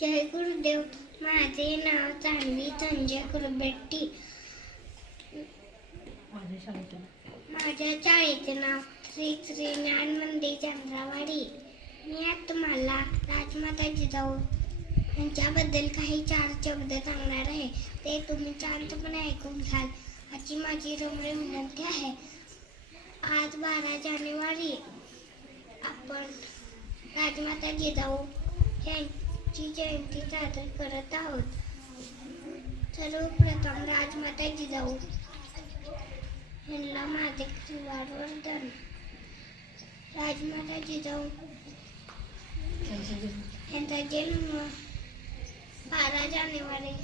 जय गुरुदेव. माझे नाव चांदवी संजय कुलबेट्टी. माझ्या शाळेचे नाव श्री श्री ज्ञान मंदिर चंद्रावाडी. मी आज तुम्हाला राजमाता जिजाऊ यांच्याबद्दल काही 4 शब्द सांगणार आहे. ते तुम्ही शांतपणे ऐकून घ्याल अशी माझी नम्र विनंती आहे. आज 12 जानेवारी आपण राजमाता जिजाऊ यांची जयंती साजरी करत आहोत. सर्वप्रथम राजमाता जिजाऊ यांना माझे वंदन. राजमाता जिजाऊ यांचा जन्म 12 जानेवारी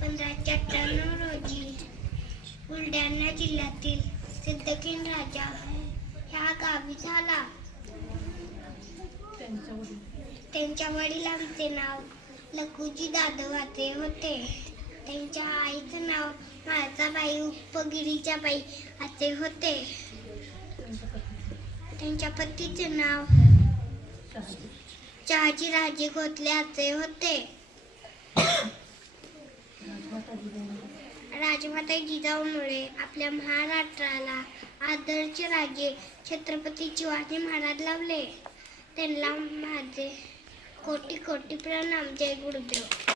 1598 रोजी बुलढाणा जिल्ह्यातील सिद्धगंगराजा ह्या गावी झाला. त्यांच्या वडिलांचे नाव लखुजी दादोबाचे होते. त्यांच्या आईचे नाव म्हाळसाबाई उपगिरीजाबाई असे होते. त्यांच्या पतीचे नाव शहाजीराजे खोतले असे होते. राजमाता जिजाऊमुळे आपल्या महाराष्ट्राला आदर्श राजे छत्रपती शिवाजी महाराज लाभले. त्यांना माझे कोटी कोटी प्रणाम. जय गुरुदेव.